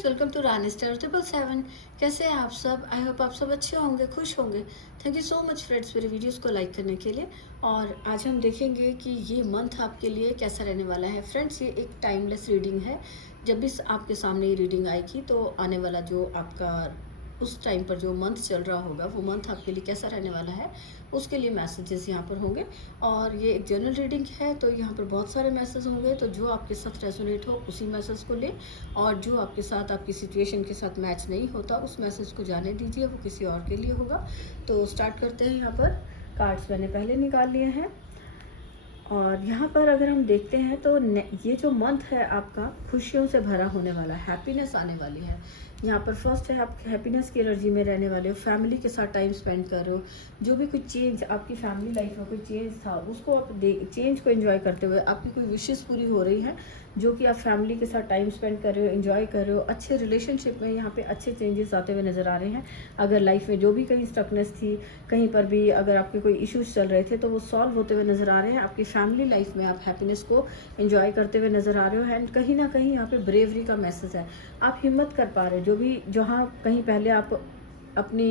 Guys, welcome to Rani star 777। कैसे हैं आप सब? आई होप आप सब अच्छे होंगे, खुश होंगे। Thank you so much friends मेरे वीडियोस को लाइक करने के लिए। और आज हम देखेंगे कि ये मंथ आपके लिए कैसा रहने वाला है। फ्रेंड्स, ये एक टाइमलेस रीडिंग है। जब भी आपके सामने ये रीडिंग आएगी तो आने वाला जो आपका उस टाइम पर जो मंथ चल रहा होगा वो मंथ आपके लिए कैसा रहने वाला है, उसके लिए मैसेजेस यहाँ पर होंगे। और ये एक जनरल रीडिंग है तो यहाँ पर बहुत सारे मैसेज होंगे, तो जो आपके साथ रेजोनेट हो उसी मैसेज को ले, और जो आपके साथ आपकी सिचुएशन के साथ मैच नहीं होता उस मैसेज को जाने दीजिए, वो किसी और के लिए होगा। तो स्टार्ट करते हैं। यहाँ पर कार्ड्स मैंने पहले निकाल लिए हैं और यहाँ पर अगर हम देखते हैं तो ये जो मंथ है आपका खुशियों से भरा होने वाला है, हैप्पीनेस आने वाली है। यहाँ पर फर्स्ट है आप हैप्पीनेस की एनर्जी में रहने वाले हो, फैमिली के साथ टाइम स्पेंड कर रहे हो। जो भी कुछ चेंज आपकी फैमिली लाइफ में कोई चेंज था उसको आप चेंज को एंजॉय करते हुए आपकी कोई विशेष पूरी हो रही है, जो कि आप फैमिली के साथ टाइम स्पेंड कर रहे हो, एंजॉय कर रहे हो। अच्छे रिलेशनशिप में यहाँ पे अच्छे चेंजेस आते हुए नज़र आ रहे हैं। अगर लाइफ में जो भी कहीं स्टकनेस थी, कहीं पर भी अगर आपके कोई इश्यूज चल रहे थे तो वो सॉल्व होते हुए नज़र आ रहे हैं। आपकी फैमिली लाइफ में आप हैप्पीनेस को एंजॉय करते हुए नज़र आ रहे हो। एंड कहीं ना कहीं यहाँ पे ब्रेवरी का मैसेज है। आप हिम्मत कर पा रहे हो, जो भी जहाँ कहीं पहले आप अपने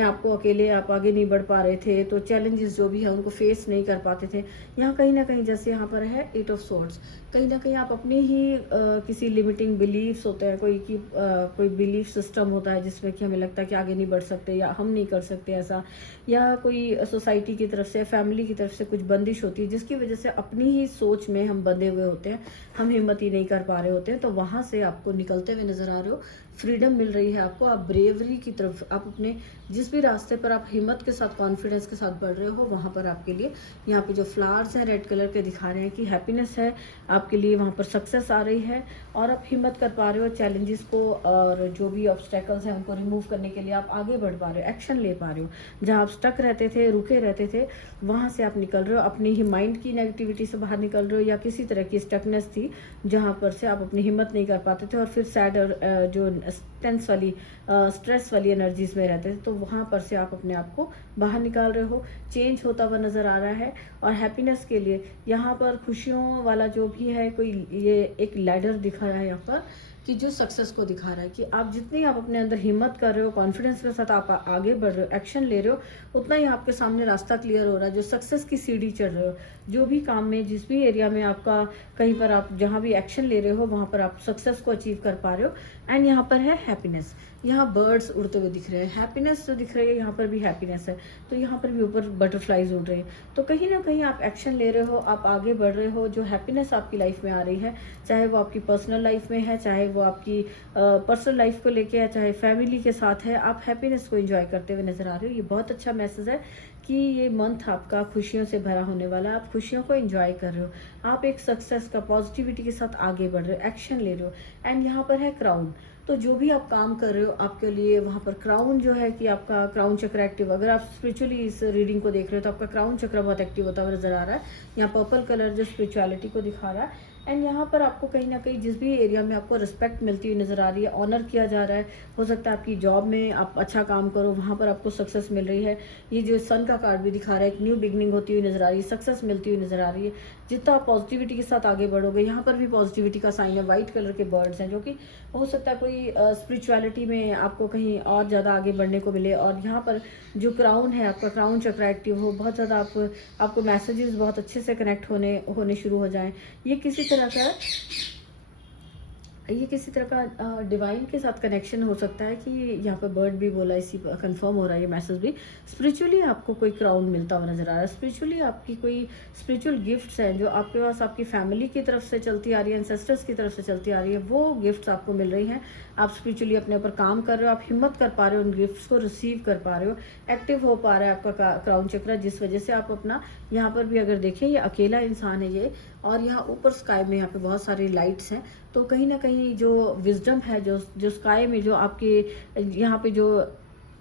आप को अकेले आप आगे नहीं बढ़ पा रहे थे, तो चैलेंजेस जो भी है उनको फेस नहीं कर पाते थे। यहाँ कहीं ना कहीं जैसे यहाँ पर है 8 ऑफ सोर्ड्स, कहीं ना कहीं आप अपनी ही किसी लिमिटिंग बिलीव्स होते हैं, कोई बिलीफ सिस्टम होता है जिसमें कि हमें लगता है कि आगे नहीं बढ़ सकते या हम नहीं कर सकते ऐसा, या कोई सोसाइटी की तरफ से, फैमिली की तरफ से कुछ बंदिश होती है जिसकी वजह से अपनी ही सोच में हम बंधे हुए होते हैं, हम हिम्मत ही नहीं कर पा रहे होते हैं। तो वहाँ से आपको निकलते हुए नज़र आ रहे हो, फ्रीडम मिल रही है आपको। आप ब्रेवरी की तरफ, आप अपने जिस भी रास्ते पर आप हिम्मत के साथ, कॉन्फिडेंस के साथ बढ़ रहे हो, वहाँ पर आपके लिए यहाँ पे जो फ्लावर्स हैं रेड कलर के दिखा रहे हैं कि हैप्पीनेस है आपके लिए, वहाँ पर सक्सेस आ रही है। और आप हिम्मत कर पा रहे हो चैलेंजेस को, और जो भी ऑब्स्टेकल्स हैं उनको रिमूव करने के लिए आप आगे बढ़ पा रहे हो, एक्शन ले पा रहे हो। जहाँ आप स्टक रहते थे, रुके रहते थे, वहाँ से आप निकल रहे हो, अपनी ही माइंड की नेगेटिविटी से बाहर निकल रहे हो, या किसी तरह की स्टकनेस थी जहाँ पर से आप अपनी हिम्मत नहीं कर पाते थे और फिर सैड और जो टेंस वाली, स्ट्रेस वाली एनर्जीज में रहते थे, तो वहाँ पर से आप अपने आप को बाहर निकाल रहे हो। चेंज होता हुआ नज़र आ रहा है। और हैप्पीनेस के लिए यहाँ पर खुशियों वाला जो भी है, कोई ये एक लैडर दिखा रहा है यहाँ पर कि जो सक्सेस को दिखा रहा है कि आप जितनी आप अपने अंदर हिम्मत कर रहे हो, कॉन्फिडेंस के साथ आप आगे बढ़ रहे हो, एक्शन ले रहे हो, उतना ही आपके सामने रास्ता क्लियर हो रहा है। जो सक्सेस की सीढ़ी चढ़ रहे हो, जो भी काम में, जिस भी एरिया में आपका, कहीं पर आप जहाँ भी एक्शन ले रहे हो वहाँ पर आप सक्सेस को अचीव कर पा रहे हो। एंड यहाँ पर है हैप्पीनेस, यहाँ बर्ड्स उड़ते हुए दिख रहे हैं, हैप्पीनेस जो दिख रही है यहाँ पर भी हैप्पीनेस है, तो यहाँ पर भी ऊपर बटरफ्लाइज उड़ रहे हैं। तो कहीं ना कहीं आप एक्शन ले रहे हो, आप आगे बढ़ रहे हो। जो हैप्पीनेस आपकी लाइफ में आ रही है, चाहे वो आपकी पर्सनल लाइफ में है, चाहे वो आपकी पर्सनल लाइफ को लेके है, चाहे फैमिली के साथ है, आप हैप्पीनेस को एंजॉय करते हुए नजर आ रहे हो। ये बहुत अच्छा मैसेज है कि ये मंथ आपका खुशियों से भरा होने वाला है। आप खुशियों को एंजॉय कर रहे हो, आप एक सक्सेस का पॉजिटिविटी के साथ आगे बढ़ रहे हो, एक्शन ले रहे हो। एंड यहाँ पर है क्राउन, तो जो भी आप काम कर रहे हो आपके लिए वहाँ पर क्राउन जो है कि आपका क्राउन चक्र एक्टिव, अगर आप स्पिरिचुअली इस रीडिंग को देख रहे हो तो आपका क्राउन चक्र बहुत एक्टिव होता हुआ नजर आ रहा है। यहाँ पर्पल कलर जो स्पिरिचुअलिटी को दिखा रहा है। एंड यहाँ पर आपको कहीं ना कहीं जिस भी एरिया में आपको रिस्पेक्ट मिलती हुई नज़र आ रही है, ऑनर किया जा रहा है। हो सकता है आपकी जॉब में आप अच्छा काम करो, वहाँ पर आपको सक्सेस मिल रही है। ये जो सन का कार्ड भी दिखा रहा है, एक न्यू बिगनिंग होती हुई नज़र आ रही है, सक्सेस मिलती हुई नज़र आ रही है। जितना आप पॉजिटिविटी के साथ आगे बढ़ोगे, यहाँ पर भी पॉजिटिविटी का साइन है। वाइट कलर के बर्ड्स हैं जो कि हो सकता है कोई स्पिरिचुअलिटी में आपको कहीं और ज़्यादा आगे बढ़ने को मिले। और यहाँ पर जो क्राउन है आपका, क्राउन चक्र एक्टिव हो, बहुत ज़्यादा आपको मैसेजेस बहुत अच्छे से कनेक्ट होने शुरू हो जाएं। ये किसी तरह का डिवाइन के साथ कनेक्शन हो सकता है कि यहाँ पर बर्ड भी बोला, इसी कंफर्म हो रहा है ये मैसेज भी। स्पिरिचुअली आपको कोई क्राउन मिलता हुआ नजर आ रहा है, स्पिरिचुअली आपकी कोई स्पिरिचुअल गिफ्ट्स हैं जो आपके पास आपकी फैमिली की तरफ से चलती आ रही है, एंसेस्टर्स की तरफ से चलती आ रही है, वो गिफ्ट्स आपको मिल रही हैं। आप स्पिरिचुअली अपने ऊपर काम कर रहे हो, आप हिम्मत कर पा रहे हो, उन गिफ्ट्स को रिसीव कर पा रहे हो, एक्टिव हो पा रहा है आपका क्राउन चक्र, जिस वजह से आप अपना, यहाँ पर भी अगर देखें ये अकेला इंसान है ये, और यहाँ ऊपर स्काई में यहाँ पे बहुत सारी लाइट्स हैं। तो कहीं ना कहीं जो विजडम है, जो स्काई में जो आपके यहाँ पे जो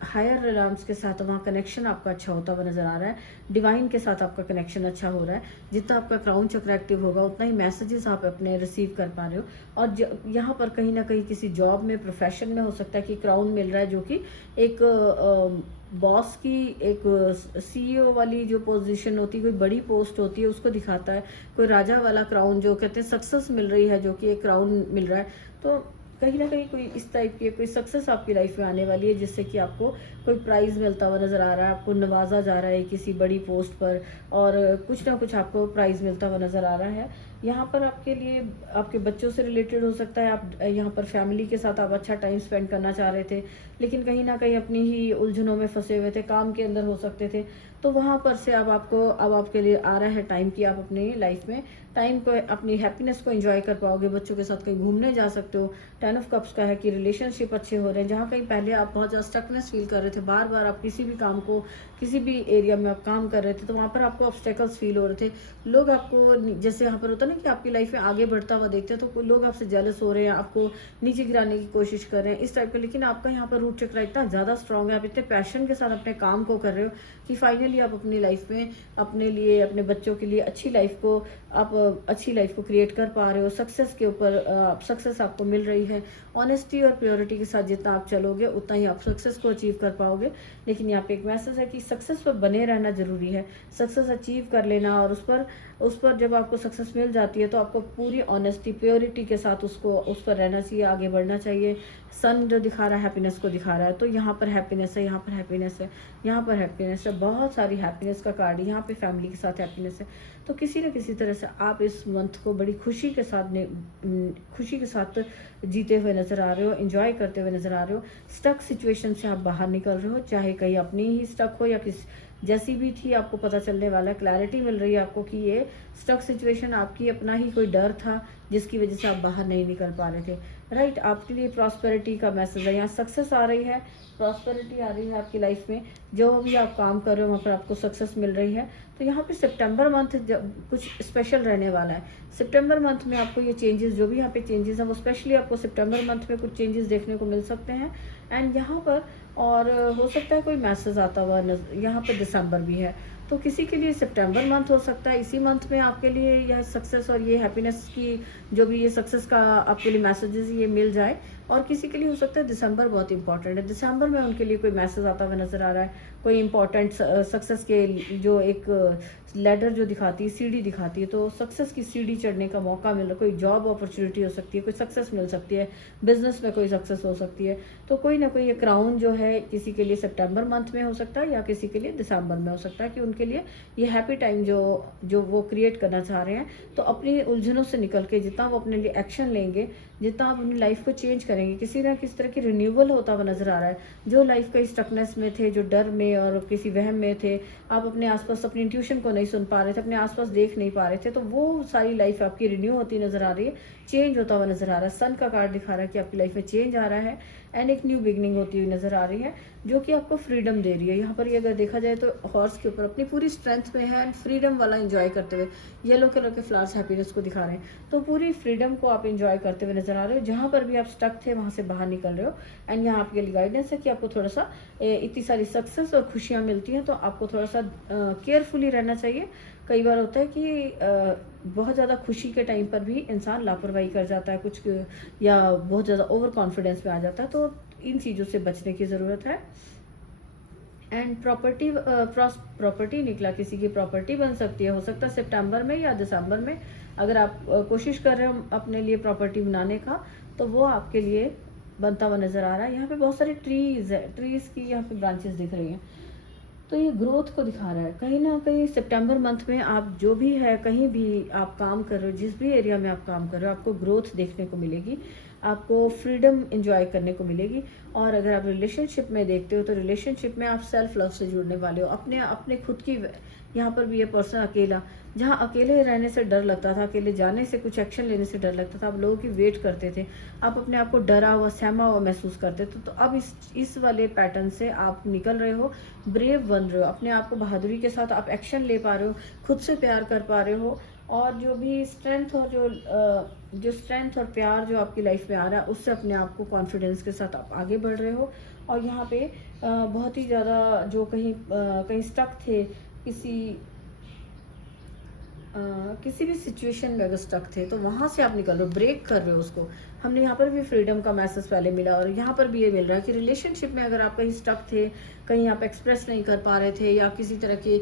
हायर रिलाम्स के साथ वहाँ कनेक्शन आपका अच्छा होता हुआ नज़र आ रहा है। डिवाइन के साथ आपका कनेक्शन अच्छा हो रहा है। जितना आपका क्राउन चक्र एक्टिव होगा उतना ही मैसेजेस आप अपने रिसीव कर पा रहे हो। और यहाँ पर कहीं ना कहीं किसी जॉब में, प्रोफेशन में हो सकता है कि क्राउन मिल रहा है, जो कि एक बॉस की, एक सीईओ वाली जो पोजीशन होती है, कोई बड़ी पोस्ट होती है, उसको दिखाता है। कोई राजा वाला क्राउन, जो कहते हैं सक्सेस मिल रही है, जो कि एक क्राउन मिल रहा है। तो कहीं ना कहीं कोई इस टाइप की कोई सक्सेस आपकी लाइफ में आने वाली है, जिससे कि आपको कोई प्राइज़ मिलता हुआ नज़र आ रहा है, आपको नवाजा जा रहा है किसी बड़ी पोस्ट पर, और कुछ ना कुछ आपको प्राइज़ मिलता हुआ नज़र आ रहा है। यहाँ पर आपके लिए आपके बच्चों से रिलेटेड हो सकता है, आप यहाँ पर फैमिली के साथ आप अच्छा टाइम स्पेंड करना चाह रहे थे, लेकिन कहीं ना कहीं अपनी ही उलझनों में फंसे हुए थे, काम के अंदर हो सकते थे। तो वहाँ पर से अब आपके लिए आ रहा है टाइम कि आप अपनी लाइफ में टाइम को, अपनी हैप्पीनेस को एंजॉय कर पाओगे, बच्चों के साथ कहीं घूमने जा सकते हो। 10 ऑफ कप्स का है कि रिलेशनशिप अच्छे हो रहे हैं। जहाँ कहीं पहले आप बहुत ज़्यादा स्टकनेस फील कर रहे थे, बार बार आप किसी भी काम को, किसी भी एरिया में आप काम कर रहे थे, तो वहाँ पर आपको ऑब्स्टेकल्स फील हो रहे थे। लोग आपको, जैसे यहाँ पर होता है ना कि आपकी लाइफ में आगे बढ़ता हुआ देखते हैं, तो लोग आपसे जेलस हो रहे हैं, आपको नीचे गिराने की कोशिश कर रहे हैं, इस टाइप का। लेकिन आपका यहाँ पर रूट चक्र इतना ज़्यादा स्ट्रॉन्ग है, आप इतने पैशन के साथ अपने काम को कर रहे हो कि फाइनली आप अपनी लाइफ में अपने लिए, अपने बच्चों के लिए अच्छी लाइफ को क्रिएट कर पा रहे हो। सक्सेस के ऊपर सक्सेस आपको मिल रही है। ऑनेस्टी और प्योरिटी के साथ जितना आप चलोगे उतना ही आप सक्सेस को अचीव कर पाओगे। लेकिन यहाँ पे एक मैसेज है कि सक्सेस पर बने रहना ज़रूरी है, सक्सेस अचीव कर लेना, और उस पर जब आपको सक्सेस मिल जाती है तो आपको पूरी ऑनेस्टी प्योरिटी के साथ उस पर रहना चाहिए, आगे बढ़ना चाहिए। सन जो दिखा रहा है हैप्पीनेस को दिखा रहा है, तो यहाँ पर हैप्पीनेस है, यहाँ पर हैप्पीनेस है, यहाँ पर हैप्पीनेस है, बहुत सारी हैप्पीनेस का कार्ड है। यहाँ पे फैमिली के साथ हैप्पीनेस है। तो किसी न किसी तरह से आप इस मंथ को बड़ी खुशी के साथ जीते हुए नज़र आ रहे हो, एंजॉय करते हुए नज़र आ रहे हो। स्टक सिचुएशन से आप बाहर निकल रहे हो, चाहे कहीं अपनी ही स्टक हो या जैसी भी थी, आपको पता चलने वाला है, क्लैरिटी मिल रही है आपको कि ये स्टक सिचुएशन आपकी अपना ही कोई डर था जिसकी वजह से आप बाहर नहीं निकल पा रहे थे। राइट, आपके लिए प्रॉस्पेरिटी का मैसेज है, यहाँ सक्सेस आ रही है, प्रॉस्पेरिटी आ रही है आपकी लाइफ में। जो भी आप काम कर रहे हो वहाँ पर आपको सक्सेस मिल रही है। तो यहाँ पे सितंबर मंथ कुछ स्पेशल रहने वाला है। सितंबर मंथ में आपको ये चेंजेस, जो भी यहाँ पे चेंजेस हैं, वो स्पेशली आपको सितंबर मंथ में कुछ चेंजेस देखने को मिल सकते हैं। एंड यहाँ पर और हो सकता है कोई मैसेज आता हुआ, यहाँ पर दिसंबर भी है, तो किसी के लिए सितंबर मंथ हो सकता है, इसी मंथ में आपके लिए यह सक्सेस और ये हैप्पीनेस की जो भी ये सक्सेस का आपके लिए मैसेजेस ये मिल जाए। और किसी के लिए हो सकता है दिसंबर बहुत इंपॉर्टेंट है, दिसंबर में उनके लिए कोई मैसेज आता हुआ नज़र आ रहा है, कोई इंपॉर्टेंट सक्सेस के जो एक लेडर जो दिखाती है, सीढ़ी दिखाती है, तो सक्सेस की सीढ़ी चढ़ने का मौका मिल रहा है। कोई जॉब अपॉर्चुनिटी हो सकती है, कोई सक्सेस मिल सकती है, बिजनेस में कोई सक्सेस हो सकती है। तो कोई ना कोई ये क्राउन जो है किसी के लिए सितंबर मंथ में हो सकता है या किसी के लिए दिसंबर में हो सकता है, कि उनके लिए ये हैप्पी टाइम जो वो क्रिएट करना चाह रहे हैं। तो अपनी उलझनों से निकल के जितना वो अपने लिए एक्शन लेंगे, जितना आप अपनी लाइफ को चेंज करेंगे, किसी ना किसी तरह की रिन्यूअल होता हुआ नज़र आ रहा है। जो लाइफ का स्टकनेस में थे, जो डर में और किसी वहम में थे, आप अपने आसपास अपनी इंट्यूशन को नहीं सुन पा रहे थे, अपने आसपास देख नहीं पा रहे थे, तो वो सारी लाइफ आपकी रिन्यू होती नज़र आ रही है, चेंज होता हुआ नज़र आ रहा है। सन का कार्ड दिखा रहा है कि आपकी लाइफ में चेंज आ रहा है एंड एक न्यू बिगनिंग होती हुई नज़र आ रही है, जो कि आपको फ्रीडम दे रही है। यहाँ पर ये अगर देखा जाए तो हॉर्स के ऊपर अपनी पूरी स्ट्रेंथ में है एंड फ्रीडम वाला एंजॉय करते हुए, येलो कलर के फ्लावर्स हैप्पीनेस को दिखा रहे हैं। तो पूरी फ्रीडम को आप एंजॉय करते हुए नजर आ रहे हो, जहाँ पर भी आप स्टक थे वहाँ से बाहर निकल रहे हो। एंड यहाँ आपके लिए गाइडेंस है कि आपको थोड़ा सा इतनी सारी सक्सेस और खुशियाँ मिलती हैं, तो आपको थोड़ा सा केयरफुली रहना चाहिए। कई बार होता है कि बहुत ज़्यादा खुशी के टाइम पर भी इंसान लापरवाही कर जाता है कुछ, या बहुत ज़्यादा ओवर कॉन्फिडेंस में आ जाता है, तो इन चीज़ों से बचने की ज़रूरत है। एंड प्रॉपर्टी निकला, किसी की प्रॉपर्टी बन सकती है, हो सकता है सितंबर में या दिसंबर में। अगर आप कोशिश कर रहे हो अपने लिए प्रॉपर्टी बनाने का, तो वो आपके लिए बनता हुआ नज़र आ रहा है। यहाँ पे बहुत सारे ट्रीज़ है, ट्रीज़ की यहाँ पे ब्रांचेस दिख रही हैं, तो ये ग्रोथ को दिखा रहा है। कहीं ना कहीं सितंबर मंथ में आप जो भी है, कहीं भी आप काम कर रहे हो, जिस भी एरिया में आप काम कर रहे हो, आपको ग्रोथ देखने को मिलेगी, आपको फ्रीडम एंजॉय करने को मिलेगी। और अगर आप रिलेशनशिप में देखते हो, तो रिलेशनशिप में आप सेल्फ लव से जुड़ने वाले हो, अपने अपने खुद की। यहाँ पर भी ये पर्सन अकेला, जहाँ अकेले रहने से डर लगता था, अकेले जाने से, कुछ एक्शन लेने से डर लगता था, आप लोगों की वेट करते थे, आप अपने आप को डरा हुआ, सहमा हुआ महसूस करते थे, तो अब इस वाले पैटर्न से आप निकल रहे हो, ब्रेव बन रहे हो, अपने आप को बहादुरी के साथ आप एक्शन ले पा रहे हो, खुद से प्यार कर पा रहे हो, और जो भी स्ट्रेंथ और जो स्ट्रेंथ और प्यार जो आपकी लाइफ में आ रहा है, उससे अपने आप को कॉन्फिडेंस के साथ आप आगे बढ़ रहे हो। और यहाँ पे बहुत ही ज़्यादा जो कहीं स्टक थे, किसी भी सिचुएशन में अगर स्टक थे, तो वहाँ से आप निकल रहे हो, ब्रेक कर रहे हो उसको। हमने यहाँ पर भी फ्रीडम का मैसेज पहले मिला, और यहाँ पर भी ये मिल रहा है कि रिलेशनशिप में अगर आप कहीं स्टक थे, कहीं आप एक्सप्रेस नहीं कर पा रहे थे, या किसी तरह के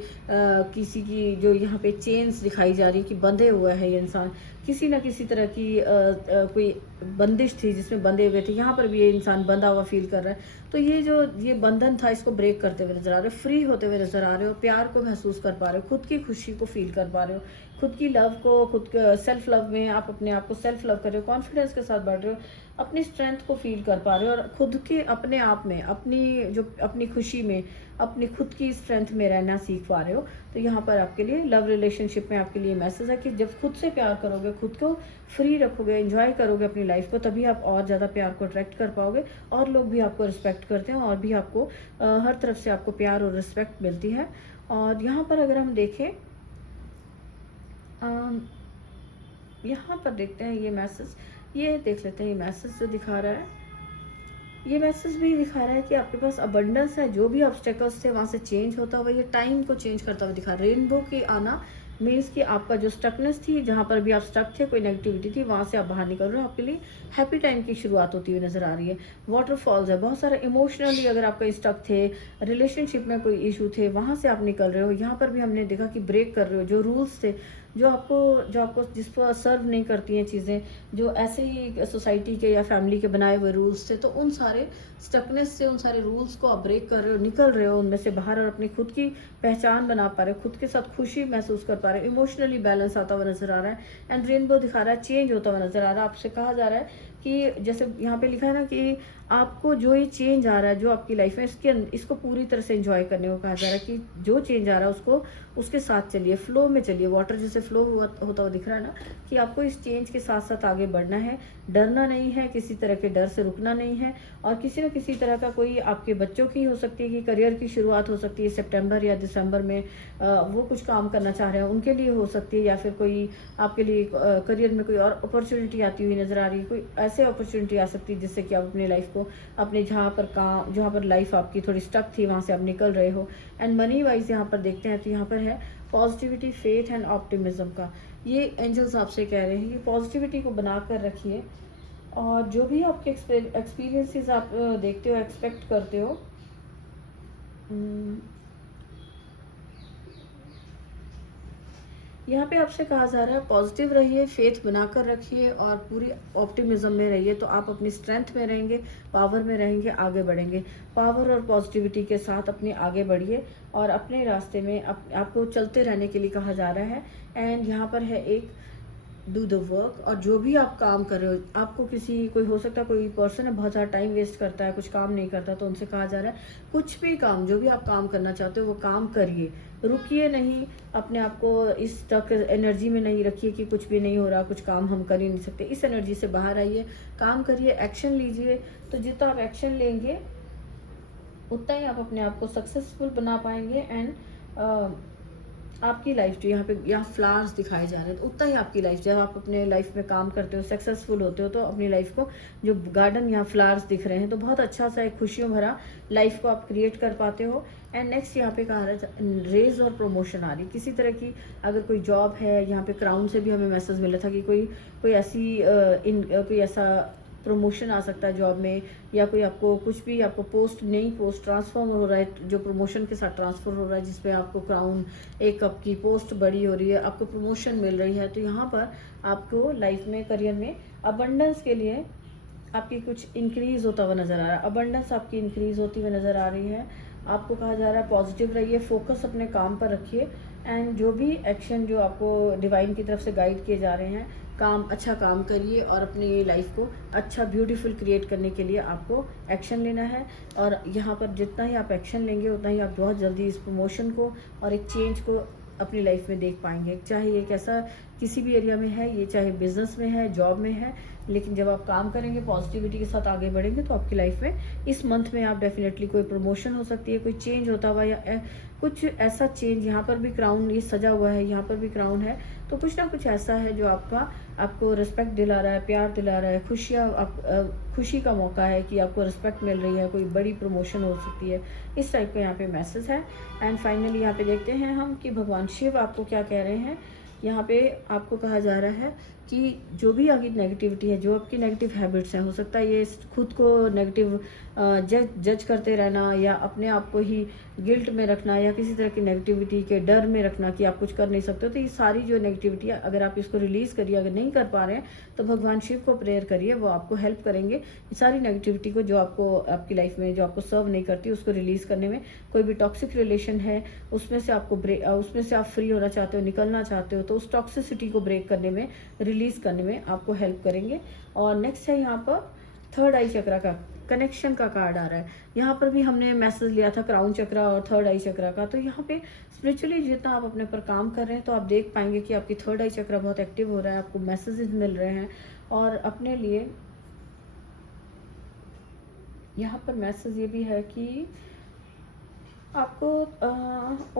किसी की जो यहाँ पे चेन्स दिखाई जा रही कि बंधे हुआ है ये इंसान, किसी न किसी तरह की कोई बंदिश थी जिसमें बंधे हुए थे, यहाँ पर भी ये इंसान बंधा हुआ फील कर रहा है। तो ये बंधन था, इसको ब्रेक करते हुए नज़र आ रहे हो, फ्री होते हुए नज़र आ रहे हो, प्यार को महसूस कर पा रहे हो, खुद की खुशी को फील कर पा रहे हो, खुद की लव को, खुद सेल्फ लव में आप अपने आप को सेल्फ लव कर रहे हो, कॉन्फिडेंस के साथ बढ़ रहे हो, अपनी स्ट्रेंथ को फील कर पा रहे हो और खुद के अपने आप में अपनी खुशी में, अपनी खुद की स्ट्रेंथ में रहना सीख पा रहे हो। तो यहाँ पर आपके लिए लव रिलेशनशिप में आपके लिए मैसेज है कि जब खुद से प्यार करोगे, खुद को फ्री रखोगे, एंजॉय करोगे अपनी लाइफ को, तभी आप और ज़्यादा प्यार को अट्रैक्ट कर पाओगे और लोग भी आपको रिस्पेक्ट करते हैं और भी आपको हर तरफ से आपको प्यार और रिस्पेक्ट मिलती है। और यहाँ पर अगर हम देखें, यहाँ पर देखते हैं ये मैसेज, ये देख लेते हैं ये मैसेज जो दिखा रहा है। ये मैसेज भी दिखा रहा है कि आपके पास अबंडेंस है, जो भी ऑब्स्टेकल्स थे वहाँ से चेंज होता हुआ, ये टाइम को चेंज करता हुआ दिखा रहा है। रेनबो की आना मीन्स कि आपका जो स्टकनेस थी, जहाँ पर भी आप स्टक थे, कोई नेगेटिविटी थी, वहाँ से आप बाहर निकल रहे हो, आपके लिए हैप्पी टाइम की शुरुआत होती हुई नजर आ रही है। वाटरफॉल्स है, बहुत सारे इमोशनली अगर आप कहीं स्टक थे, रिलेशनशिप में कोई इशू थे, वहाँ से आप निकल रहे हो। यहाँ पर भी हमने देखा कि ब्रेक कर रहे हो जो रूल्स थे, जो आपको जिस पर सर्व नहीं करती हैं चीज़ें, जो ऐसे ही सोसाइटी के या फैमिली के बनाए हुए रूल्स थे, तो उन सारे स्टकनेस से, उन सारे रूल्स को आप ब्रेक कर रहे हो, निकल रहे हो उनमें से बाहर और अपनी खुद की पहचान बना पा रहे हो, खुद के साथ खुशी महसूस कर पा रहे हो, इमोशनली बैलेंस आता हुआ नजर आ रहा है। एंड रेनबो दिखा रहा है चेंज होता हुआ नजर आ रहा है। आपसे कहा जा रहा है कि जैसे यहाँ पे लिखा है ना कि आपको जो ये चेंज आ रहा है जो आपकी लाइफ में, इसको पूरी तरह से एंजॉय करने को कहा जा रहा है कि जो चेंज आ रहा है उसको उसके साथ चलिए, फ्लो में चलिए। वाटर जैसे फ्लो होता हुआ दिख रहा है ना, कि आपको इस चेंज के साथ साथ आगे बढ़ना है, डरना नहीं है, किसी तरह के डर से रुकना नहीं है। और किसी न किसी तरह का कोई आपके बच्चों की हो सकती है कि करियर की शुरुआत हो सकती है सितंबर या दिसंबर में, वो कुछ काम करना चाह रहे हैं उनके लिए हो सकती है, या फिर कोई आपके लिए करियर में कोई और अपॉर्चुनिटी आती हुई नज़र आ रही है, कोई ऐसे अपॉर्चुनिटी आ सकती है जिससे कि आप अपनी लाइफ को, अपने जहाँ पर लाइफ आपकी थोड़ी स्टक थी वहाँ से आप निकल रहे हो। एंड मनी वाइज यहाँ पर देखते हैं तो यहाँ पर है पॉजिटिविटी, फेथ एंड ऑप्टिमिज्म का। ये एंजल्स आपसे कह रहे हैं कि पॉजिटिविटी को बना कर रखिए और जो भी आपके एक्सपीरियंसेस आप देखते हो, एक्सपेक्ट करते हो, यहाँ पे आपसे कहा जा रहा है पॉजिटिव रहिए, फेथ बनाकर रखिए और पूरी ऑप्टिमिज्म में रहिए, तो आप अपनी स्ट्रेंथ में रहेंगे, पावर में रहेंगे, आगे बढ़ेंगे। पावर और पॉजिटिविटी के साथ अपने आगे बढ़िए और अपने रास्ते में आपको चलते रहने के लिए कहा जा रहा है। एंड यहाँ पर है एक डू द वर्क, और जो भी आप काम कर रहे हो, आपको कोई हो सकता है कोई पर्सन है बहुत ज़्यादा टाइम वेस्ट करता है, कुछ काम नहीं करता, तो उनसे कहा जा रहा है कुछ भी काम, जो भी आप काम करना चाहते हो वो काम करिए, रुकिए नहीं, अपने आप को इस तक एनर्जी में नहीं रखिए कि कुछ भी नहीं हो रहा, कुछ काम हम कर ही नहीं सकते। इस एनर्जी से बाहर आइए, काम करिए, एक्शन लीजिए। तो जितना आप एक्शन लेंगे उतना ही आप अपने आप को सक्सेसफुल बना पाएंगे। एंड आपकी लाइफ जो यहाँ फ्लावर्स दिखाए जा रहे हैं, तो उतना ही आपकी लाइफ, जब आप अपने लाइफ में काम करते हो, सक्सेसफुल होते हो, तो अपनी लाइफ को, जो गार्डन यहाँ फ्लावर्स दिख रहे हैं, तो बहुत अच्छा सा एक खुशियों भरा लाइफ को आप क्रिएट कर पाते हो। एंड नेक्स्ट यहाँ पे कहा रहा है रेज और प्रमोशन आ रही, किसी तरह की अगर कोई जॉब है, यहाँ पे क्राउन से भी हमें मैसेज मिला था कि कोई ऐसा प्रमोशन आ सकता है जॉब में, या कोई आपको कुछ भी, आपको नई पोस्ट ट्रांसफॉर्म हो रहा है, जो प्रमोशन के साथ ट्रांसफर हो रहा है, जिसपे आपको क्राउन, एक आपकी पोस्ट बड़ी हो रही है, आपको प्रमोशन मिल रही है। तो यहाँ पर आपको लाइफ में, करियर में अबंडेंस के लिए आपकी कुछ इंक्रीज होता हुआ नज़र आ रहा है, अबंडेंस आपकी इंक्रीज होती हुई नज़र आ रही है। आपको कहा जा रहा है पॉजिटिव रहिए, फोकस अपने काम पर रखिए, एंड जो भी एक्शन जो आपको डिवाइन की तरफ से गाइड किए जा रहे हैं, अच्छा काम करिए और अपनी लाइफ को अच्छा ब्यूटीफुल क्रिएट करने के लिए आपको एक्शन लेना है। और यहाँ पर जितना ही आप एक्शन लेंगे उतना ही आप बहुत जल्दी इस प्रमोशन को और एक चेंज को अपनी लाइफ में देख पाएंगे। चाहे ये कैसा किसी भी एरिया में है, ये चाहे बिजनेस में है, जॉब में है, लेकिन जब आप काम करेंगे, पॉजिटिविटी के साथ आगे बढ़ेंगे, तो आपकी लाइफ में इस मंथ में आप डेफिनेटली कोई प्रमोशन हो सकती है, कोई चेंज होता हुआ, या कुछ ऐसा चेंज। यहाँ पर भी क्राउन ये सजा हुआ है, यहाँ पर भी क्राउन है, तो कुछ ना कुछ ऐसा है जो आपको रिस्पेक्ट दिला रहा है, प्यार दिला रहा है, खुशी का मौका है कि आपको रिस्पेक्ट मिल रही है, कोई बड़ी प्रमोशन हो सकती है, इस टाइप का यहाँ पे मैसेज है। एंड फाइनली यहाँ पे देखते हैं हम कि भगवान शिव आपको क्या कह रहे हैं। यहाँ पे आपको कहा जा रहा है कि जो भी आपकी नेगेटिविटी है, जो आपकी नेगेटिव हैबिट्स हैं, हो सकता है ये खुद को नेगेटिव जज करते रहना, या अपने आप को ही गिल्ट में रखना, या किसी तरह की नेगेटिविटी के डर में रखना कि आप कुछ कर नहीं सकते हो। तो ये सारी जो नेगेटिविटी है, अगर आप इसको रिलीज़ करिए, अगर नहीं कर पा रहे हैं तो भगवान शिव को प्रेयर करिए, वो आपको हेल्प करेंगे ये सारी नेगेटिविटी को, जो आपको आपकी लाइफ में जो आपको सर्व नहीं करती, उसको रिलीज़ करने में। कोई भी टॉक्सिक रिलेशन है, उसमें से उसमें से आप फ्री होना चाहते हो, निकलना चाहते हो, तो उस टॉक्सिसिटी को ब्रेक करने में, रिलीज़ करने में आपको हेल्प करेंगे। और नेक्स्ट है यहाँ पर थर्ड आई चक्रा का कनेक्शन का कार्ड आ रहा है। यहाँ पर भी हमने मैसेज लिया था क्राउन चक्रा और थर्ड आई चक्रा का। तो यहाँ पे स्पिरिचुअली जितना आप अपने पर काम कर रहे हैं, तो आप देख पाएंगे कि आपकी थर्ड आई चक्रा बहुत एक्टिव हो रहा है, आपको मैसेजेस मिल रहे हैं। और अपने लिए यहाँ पर मैसेज ये भी है कि आपको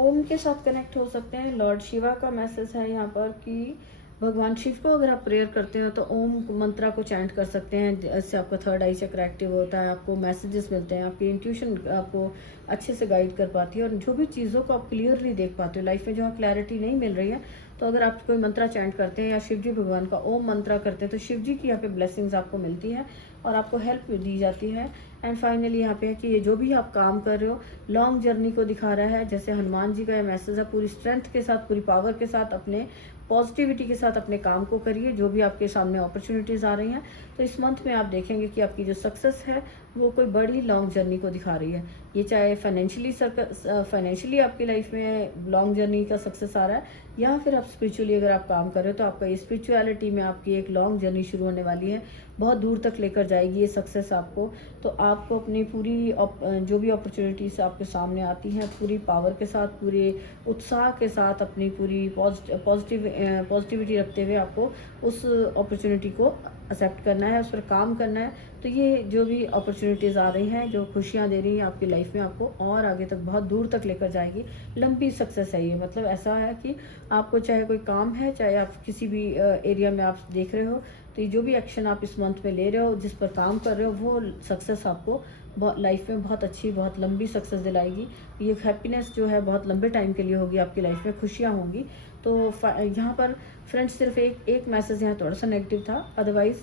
ओम के साथ कनेक्ट हो सकते हैं। लॉर्ड शिवा का मैसेज है यहाँ पर कि भगवान शिव को अगर आप प्रेयर करते हो तो ओम मंत्रा को चैंट कर सकते हैं, इससे आपका थर्ड आई चक्र एक्टिव होता है, आपको मैसेजेस मिलते हैं, आपकी इंट्यूशन आपको अच्छे से गाइड कर पाती है, और जो भी चीज़ों को आप क्लियरली देख पाते हो लाइफ में, जहाँ क्लैरिटी नहीं मिल रही है, तो अगर आप कोई मंत्रा चैंट करते हैं या शिव जी भगवान का ओम मंत्रा करते हैं, तो शिव जी की यहाँ पे ब्लेसिंग्स आपको मिलती है और आपको हेल्प दी जाती है। एंड फाइनली यहाँ पे है कि ये जो भी आप काम कर रहे हो, लॉन्ग जर्नी को दिखा रहा है। जैसे हनुमान जी का ये मैसेज है, पूरी स्ट्रेंथ के साथ, पूरी पावर के साथ, अपने पॉजिटिविटी के साथ अपने काम को करिए। जो भी आपके सामने अपॉर्चुनिटीज़ आ रही हैं, तो इस मंथ में आप देखेंगे कि आपकी जो सक्सेस है वो कोई बड़ी लॉन्ग जर्नी को दिखा रही है। ये चाहे फाइनेंशियली आपकी लाइफ में लॉन्ग जर्नी का सक्सेस आ रहा है, या फिर आप स्पिरिचुअली अगर आप काम कर रहे हो, तो आपका ये स्पिरिचुअलिटी में आपकी एक लॉन्ग जर्नी शुरू होने वाली है, बहुत दूर तक लेकर जाएगी ये सक्सेस आपको। तो आपको अपनी पूरी जो भी अपॉर्चुनिटीज़ आपके सामने आती हैं, पूरी पावर के साथ, पूरे उत्साह के साथ, अपनी पूरी पॉजिटिविटी रखते हुए आपको उस अपॉर्चुनिटी को एक्सेप्ट करना है, उस पर काम करना है। तो ये जो भी अपॉर्चुनिटीज़ आ रही हैं, जो खुशियाँ दे रही हैं आपकी लाइफ में, आपको और आगे तक बहुत दूर तक लेकर जाएगी। लंबी सक्सेस है ये, मतलब ऐसा है कि आपको चाहे कोई काम है, चाहे आप किसी भी एरिया में आप देख रहे हो, तो ये जो भी एक्शन आप इस मंथ में ले रहे हो, जिस पर काम कर रहे हो, वो सक्सेस आपको लाइफ में बहुत अच्छी, बहुत लंबी सक्सेस दिलाएगी। ये हैप्पीनेस जो है बहुत लंबे टाइम के लिए होगी आपकी लाइफ में, खुशियाँ होंगी। तो यहाँ पर फ्रेंड्स सिर्फ एक मैसेज यहाँ थोड़ा सा नेगेटिव था, अदरवाइज़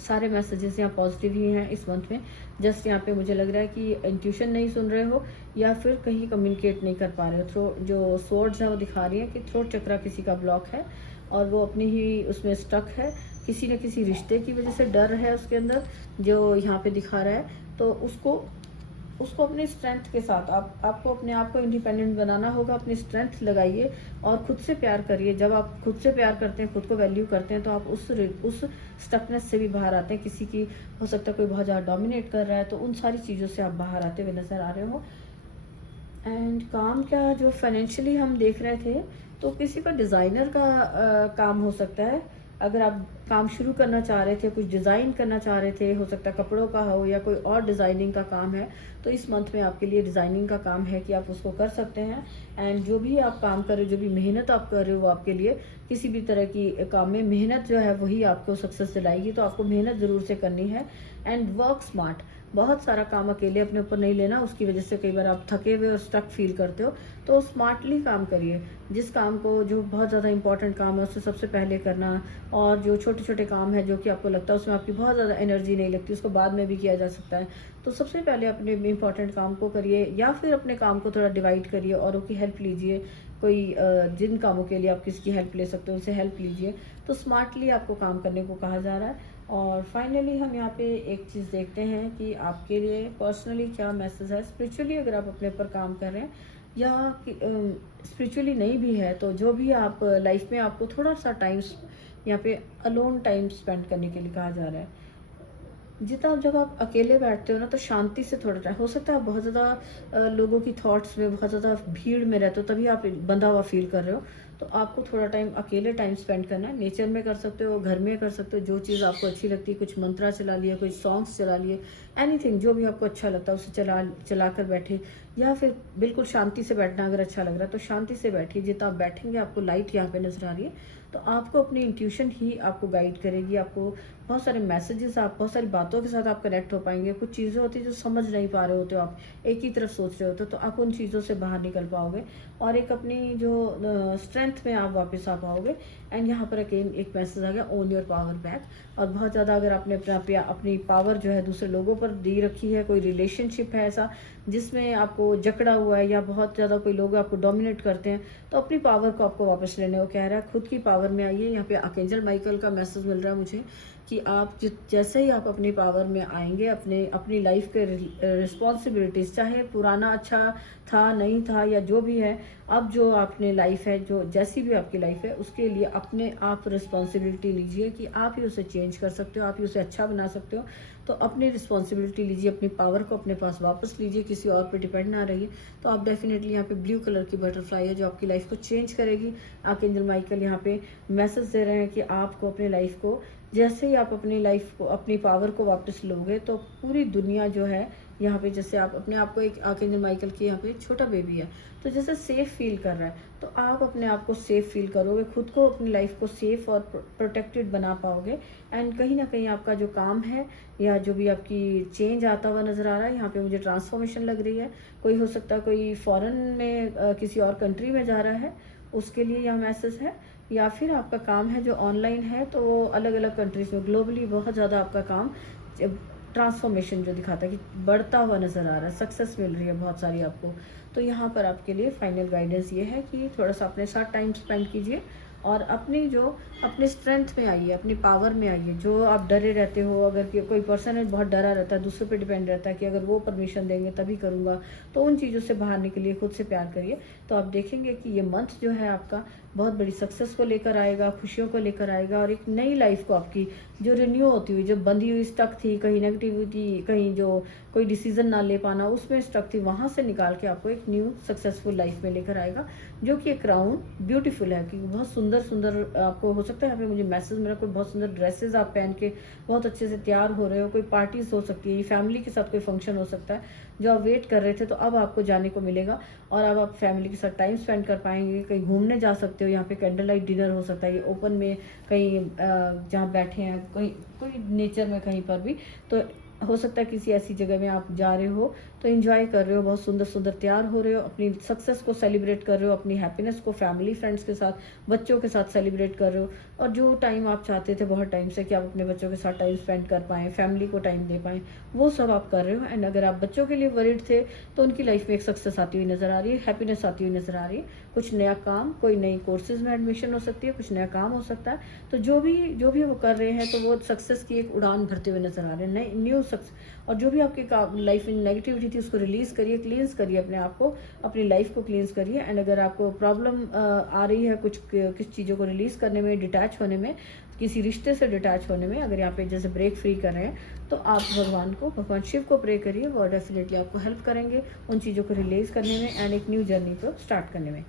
सारे मैसेजेस यहाँ पॉजिटिव ही हैं इस मंथ में। जस्ट यहाँ पे मुझे लग रहा है कि इंट्यूशन नहीं सुन रहे हो, या फिर कहीं कम्युनिकेट नहीं कर पा रहे हो। जो सोर्ड्स हैं वो दिखा रही हैं कि थ्रोट चक्रा किसी का ब्लॉक है, और वो अपनी ही उसमें स्टक है, किसी न किसी रिश्ते की वजह से डर है उसके अंदर, जो यहाँ पे दिखा रहा है। तो उसको अपनी स्ट्रेंथ के साथ आपको अपने आप को इंडिपेंडेंट बनाना होगा। अपनी स्ट्रेंथ लगाइए और खुद से प्यार करिए। जब आप खुद से प्यार करते हैं, खुद को वैल्यू करते हैं, तो आप उस स्टकनेस से भी बाहर आते हैं। किसी की हो सकता है कोई बहुत ज़्यादा डोमिनेट कर रहा है, तो उन सारी चीज़ों से आप बाहर आते हुए नज़र आ रहे हो। एंड काम क्या, जो फाइनेंशियली हम देख रहे थे, तो किसी का डिज़ाइनर का काम हो सकता है। अगर आप काम शुरू करना चाह रहे थे, कुछ डिज़ाइन करना चाह रहे थे, हो सकता है कपड़ों का हो या कोई और डिज़ाइनिंग का काम है, तो इस मंथ में आपके लिए डिज़ाइनिंग का काम है कि आप उसको कर सकते हैं। एंड जो भी आप काम कर रहे हो, जो भी मेहनत आप कर रहे हो, वो आपके लिए किसी भी तरह की काम में मेहनत जो है वही आपको सक्सेस दिलाएगी। तो आपको मेहनत ज़रूर से करनी है। एंड वर्क स्मार्ट, बहुत सारा काम अकेले अपने ऊपर नहीं लेना, उसकी वजह से कई बार आप थके हुए और स्टक फील करते हो। तो स्मार्टली काम करिए। जिस काम को, जो बहुत ज़्यादा इंपॉर्टेंट काम है, उससे सबसे पहले करना, और जो छोटे छोटे काम है जो कि आपको लगता है उसमें आपकी बहुत ज़्यादा एनर्जी नहीं लगती, उसको बाद में भी किया जा सकता है। तो सबसे पहले अपने इंपॉर्टेंट काम को करिए, या फिर अपने काम को थोड़ा डिवाइड करिए, औरों की हेल्प लीजिए। कोई जिन कामों के लिए आप किसकी हेल्प ले सकते हो, उनसे हेल्प लीजिए। तो स्मार्टली आपको काम करने को कहा जा रहा है। और फाइनली हम यहाँ पे एक चीज़ देखते हैं कि आपके लिए पर्सनली क्या मैसेज है। स्पिरिचुअली अगर आप अपने ऊपर काम कर रहे हैं, या स्पिरिचुअली नहीं भी है, तो जो भी आप लाइफ में, आपको थोड़ा सा टाइम यहाँ पे अलोन टाइम स्पेंड करने के लिए कहा जा रहा है। जितना जब आप अकेले बैठते हो ना, तो शांति से थोड़ा टाइम, हो सकता है आप बहुत ज़्यादा लोगों की थॉट्स में, बहुत ज़्यादा भीड़ में रहते हो, तभी आप बंधा हुआ फील कर रहे हो। तो आपको थोड़ा टाइम अकेले टाइम स्पेंड करना है। नेचर में कर सकते हो, घर में कर सकते हो, जो चीज़ आपको अच्छी लगती है। कुछ मंत्रा चला लिया, कुछ सॉन्ग्स चला लिए, एनीथिंग जो भी आपको अच्छा लगता है उसे चला कर बैठे, या फिर बिल्कुल शांति से बैठना अगर अच्छा लग रहा है तो शांति से बैठिए। जितना आप बैठेंगे, आपको लाइट यहाँ पे नज़र आ रही है, तो आपको अपनी इंट्यूशन ही आपको गाइड करेगी, आपको बहुत सारे मैसेजेस, आप बहुत सारी बातों के साथ आप कनेक्ट हो पाएंगे। कुछ चीज़ें होती हैं जो समझ नहीं पा रहे होते हो, आप एक ही तरफ सोच रहे होते हो, तो आप उन चीज़ों से बाहर निकल पाओगे और एक अपनी जो स्ट्रेंथ में आप वापस आ पाओगे। एंड यहाँ पर अगेन एक मैसेज आ गया, ओन योर पावर बैक। और बहुत ज़्यादा अगर आपने अपनी पावर जो है दूसरे लोगों पर दी रखी है, कोई रिलेशनशिप है ऐसा जिसमें आपको जकड़ा हुआ है या बहुत ज़्यादा कोई लोग आपको डोमिनेट करते हैं, तो अपनी पावर को आपको वापस लेने को कह रहा है। खुद की पावर में आइए। यहाँ पे आर्कएंजल माइकल का मैसेज मिल रहा है मुझे कि आप जैसे ही आप अपनी पावर में आएंगे, अपनी लाइफ के रिस्पॉन्सिबिलिटीज़, चाहे पुराना अच्छा था नहीं था या जो भी है, अब जो आपने लाइफ है, जो जैसी भी आपकी लाइफ है, उसके लिए अपने आप रिस्पॉन्सिबिलिटी लीजिए कि आप ही उसे चेंज कर सकते हो, आप ही उसे अच्छा बना सकते हो। तो अपनी रिस्पॉन्सिबिलिटी लीजिए, अपनी पावर को अपने पास वापस लीजिए, किसी और पे डिपेंड ना रहिए। तो आप डेफिनेटली यहाँ पे ब्लू कलर की बटरफ्लाई है जो आपकी लाइफ को चेंज करेगी। आर्कएंजल माइकल यहाँ पे मैसेज दे रहे हैं कि आपको अपनी लाइफ को, जैसे ही आप अपनी लाइफ को, अपनी पावर को वापस लोगे, तो पूरी दुनिया जो है यहाँ पे, जैसे आप अपने आप को, एक आर्कएंजल माइकल की यहाँ पे छोटा बेबी है तो जैसे सेफ फील कर रहा है, तो आप अपने आप को सेफ फील करोगे, खुद को, अपनी लाइफ को सेफ और प्रोटेक्टेड बना पाओगे। एंड कहीं ना कहीं आपका जो काम है या जो भी आपकी चेंज आता हुआ नज़र आ रहा है, यहाँ पे मुझे ट्रांसफॉर्मेशन लग रही है। कोई हो सकता है कोई फॉरेन में किसी और कंट्री में जा रहा है, उसके लिए यह मैसेज है। या फिर आपका काम है जो ऑनलाइन है, तो वो अलग अलग कंट्रीज में ग्लोबली बहुत ज़्यादा आपका काम, ट्रांसफॉर्मेशन जो दिखाता है कि बढ़ता हुआ नज़र आ रहा है, सक्सेस मिल रही है बहुत सारी आपको। तो यहाँ पर आपके लिए फाइनल गाइडेंस ये है कि थोड़ा सा अपने साथ टाइम स्पेंड कीजिए और अपनी स्ट्रेंथ में आइए, अपनी पावर में आइए। जो आप डरे रहते हो, अगर कोई पर्सन है बहुत डरा रहता है, दूसरे पे डिपेंड रहता है कि अगर वो परमिशन देंगे तभी करूँगा, तो उन चीज़ों से बाहर निकलिए, खुद से प्यार करिए। तो आप देखेंगे कि ये मंथ जो है आपका बहुत बड़ी सक्सेस को लेकर आएगा, खुशियों को लेकर आएगा और एक नई लाइफ को आपकी जो रिन्यू होती हुई, जो बंधी हुई स्टक थी, कहीं नेगेटिविटी, कहीं जो कोई डिसीजन ना ले पाना उसमें स्टक थी, वहाँ से निकाल के आपको एक न्यू सक्सेसफुल लाइफ में लेकर आएगा, जो कि एक क्राउन ब्यूटीफुल है। कि बहुत सुंदर सुंदर आपको हो सकता है, यहाँ पे मुझे मैसेज मिला, कोई बहुत सुंदर ड्रेसेस आप पहन के बहुत अच्छे से तैयार हो रहे हो, कोई पार्टीज हो सकती है, फैमिली के साथ कोई फंक्शन हो सकता है जो आप वेट कर रहे थे, तो अब आपको जाने को मिलेगा और अब आप फैमिली के साथ टाइम स्पेंड कर पाएंगे। कहीं घूमने जा सकते हो, यहाँ पे कैंडल लाइट डिनर हो सकता है, ये ओपन में कहीं जहाँ बैठे हैं, कोई नेचर में कहीं पर भी, तो हो सकता है किसी ऐसी जगह में आप जा रहे हो, तो एंजॉय कर रहे हो, बहुत सुंदर सुंदर तैयार हो रहे हो, अपनी सक्सेस को सेलिब्रेट कर रहे हो, अपनी हैप्पीनेस को फैमिली फ्रेंड्स के साथ, बच्चों के साथ सेलिब्रेट कर रहे हो। और जो टाइम आप चाहते थे बहुत टाइम से कि आप अपने बच्चों के साथ टाइम स्पेंड कर पाएँ, फैमिली को टाइम दे पाएँ, वो सब आप कर रहे हो। एंड अगर आप बच्चों के लिए वरीड थे, तो उनकी लाइफ में एक सक्सेस आती हुई नज़र आ रही है, हैप्पीनेस आती हुई नज़र आ रही है। कुछ नया काम, कोई नई कोर्सेज में एडमिशन हो सकती है, कुछ नया काम हो सकता है। तो जो भी वो कर रहे हैं, तो वो सक्सेस की एक उड़ान भरते हुए नजर आ रहे हैं, नई न्यू सक्सेस। और जो भी आपकी लाइफ में नेगेटिविटी थी, उसको रिलीज़ करिए, क्लींस करिए अपने आप को, अपनी लाइफ को क्लींस करिए। एंड अगर आपको प्रॉब्लम आ रही है किस चीज़ों को रिलीज़ करने में, डिटैच होने में, किसी रिश्ते से डिटैच होने में, अगर यहाँ पे जैसे ब्रेक फ्री कर रहे हैं, तो आप भगवान शिव को प्रे करिए, वो डेफिनेटली आपको हेल्प करेंगे उन चीज़ों को रिलीज़ करने में एंड एक न्यू जर्नी को स्टार्ट करने में।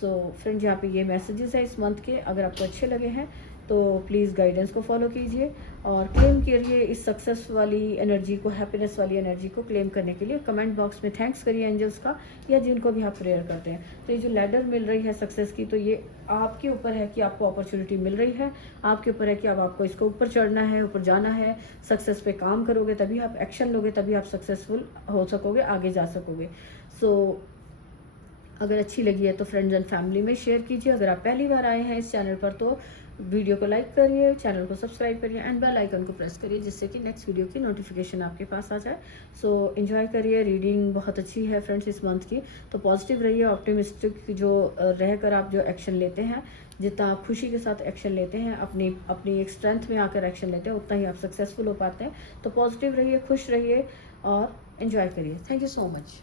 सो फ्रेंड्स, यहाँ पे ये मैसेजेस है इस मंथ के। अगर आपको अच्छे लगे हैं तो प्लीज़ गाइडेंस को फॉलो कीजिए और क्लेम करिए इस सक्सेस वाली एनर्जी को, हैप्पीनेस वाली एनर्जी को क्लेम करने के लिए कमेंट बॉक्स में थैंक्स करिए एंजल्स का, या जिनको भी आप प्रेयर करते हैं। तो ये जो लैडर मिल रही है सक्सेस की, तो ये आपके ऊपर है कि आपको अपॉर्चुनिटी मिल रही है, आपके ऊपर है कि अब आपको इसको ऊपर चढ़ना है, ऊपर जाना है। सक्सेस पे काम करोगे तभी आप एक्शन लोगे, तभी आप सक्सेसफुल हो सकोगे, आगे जा सकोगे। सो अगर अच्छी लगी है तो फ्रेंड्स एंड फैमिली में शेयर कीजिए। अगर आप पहली बार आए हैं इस चैनल पर तो वीडियो को लाइक करिए, चैनल को सब्सक्राइब करिए एंड बेल आइकन को प्रेस करिए, जिससे कि नेक्स्ट वीडियो की नोटिफिकेशन आपके पास आ जाए। सो एंजॉय करिए। रीडिंग बहुत अच्छी है फ्रेंड्स इस मंथ की, तो पॉजिटिव रहिए, ऑप्टिमिस्टिक जो रहकर आप जो एक्शन लेते हैं, जितना आप खुशी के साथ एक्शन लेते हैं, अपनी एक स्ट्रेंथ में आकर एक्शन लेते हैं, उतना ही आप सक्सेसफुल हो पाते हैं। तो पॉजिटिव रहिए, खुश रहिए और एंजॉय करिए। Thank you so much.